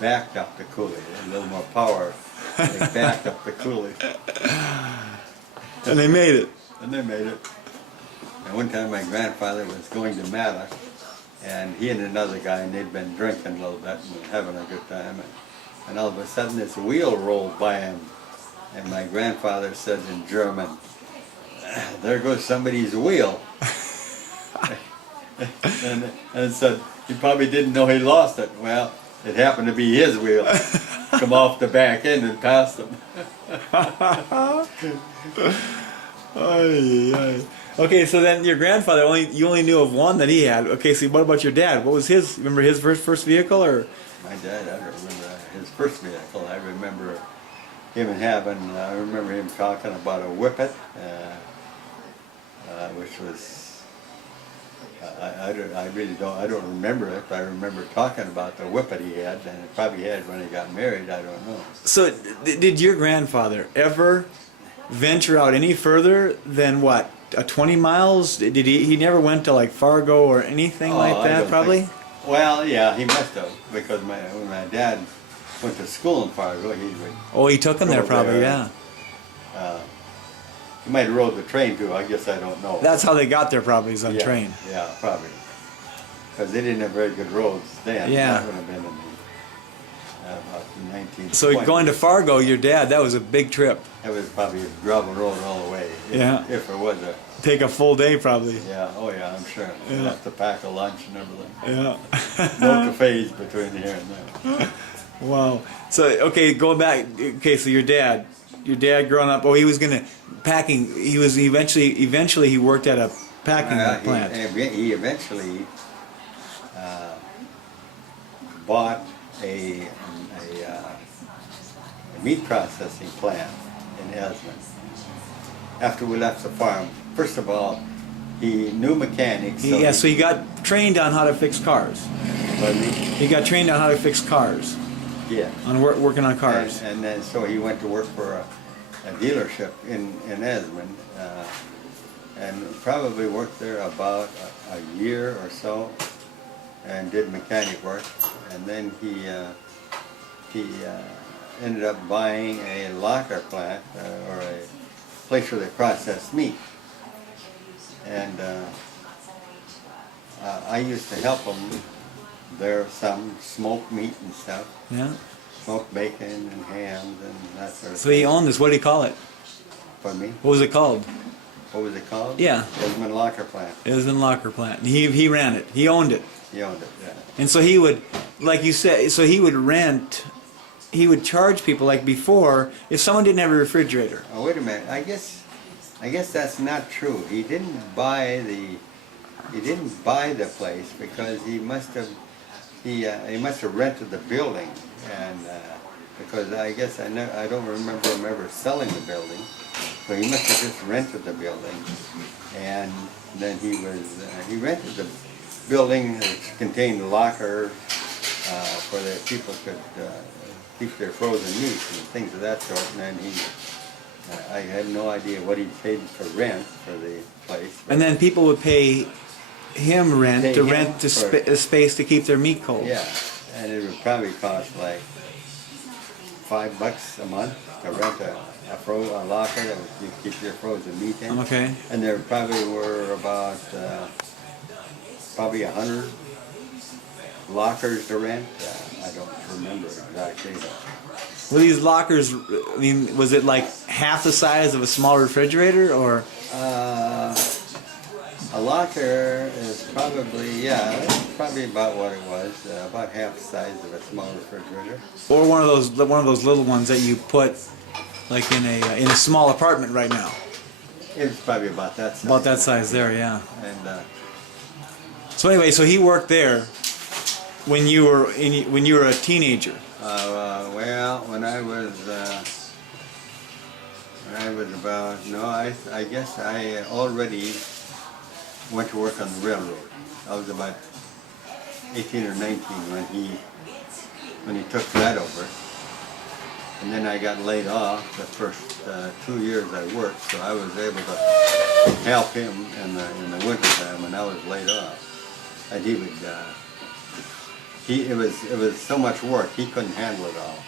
backed up the coulee. A little more power. They backed up the coulee. And they made it. And they made it. And one time my grandfather was going to Mata, and he and another guy, and they'd been drinking a little bit and having a good time. And all of a sudden this wheel rolled by him. And my grandfather said in German, "There goes somebody's wheel." and said he probably didn't know he lost it. Well, it happened to be his wheel. Come off the back end and past him. Okay, so then your grandfather you only knew of one that he had. Okay, so what about your dad? What was his? Remember his first vehicle or? My dad, I don't remember his first vehicle. I remember him having. I remember him talking about a Whippet, which was. I really don't. I don't remember it, but I remember talking about the Whippet he had, and it probably had when he got married. I don't know. So, did your grandfather ever venture out any further than what? 20 miles? Did he never went to like Fargo or anything like that? Probably. Well, yeah, he must have, because when my dad went to school in Fargo, he would. Oh, he took him there, probably. Yeah. He might have rode the train too. I guess I don't know. That's how they got there, probably, is on train. Yeah, probably. Because they didn't have very good roads then. Yeah. That would have been in about 1920s. So going to Fargo, your dad, that was a big trip. It was probably a gravel road all the way. If it was a. Take a full day, probably. Yeah. Oh yeah, I'm sure. Yeah. You'd have to pack a lunch and everything. Yeah. No cafes between here and there. Wow. So okay, going back. Okay, so your dad growing up. Oh, he was gonna packing. He was eventually he worked at a packing plant. He eventually bought a meat processing plant in Esmond. After we left the farm, first of all, he knew mechanics. So he got trained on how to fix cars. He got trained on how to fix cars. Yeah. On working on cars. And then so he went to work for a dealership in Esmond, and probably worked there about a year or so, and did mechanic work. And then he ended up buying a locker plant or a place where they process meat. And I used to help him there, some smoked meat and stuff. Yeah. Smoked bacon and hams and that sort of thing. So he owned this. What did he call it? Pardon me? What was it called? What was it called? Yeah. Esmond Locker Plant. Esmond Locker Plant. He ran it. He owned it. He owned it, yeah. And so he would, like you said, so he would rent, he would charge people like before if someone didn't have a refrigerator. Oh, wait a minute. I guess that's not true. He didn't buy the place because he must have rented the building, and because I guess I don't remember him ever selling the building, so he must have just rented the building, and then he rented the building which contained lockers where the people could keep their frozen meat and things of that sort, and then I had no idea what he paid for rent for the place. And then people would pay him rent the space to keep their meat cold. Yeah, and it would probably cost like $5 a month to rent a locker that you keep your frozen meat in. Okay. And there probably were about probably 100 lockers to rent. I don't remember exactly. Were these lockers, I mean, was it like half the size of a small refrigerator, or? A locker is probably, that's probably about what it was, about half the size of a small refrigerator. Or one of those little ones that you put like in a small apartment right now. It was probably about that size. About that size there, yeah. And so anyway, so he worked there when you were a teenager. Well, when I was about, I guess I already went to work on the railroad. I was about 18 or 19 when he took that over. And then I got laid off the first 2 years I worked, so I was able to help him in the winter time when I was laid off. And he it was so much work, he couldn't handle it all.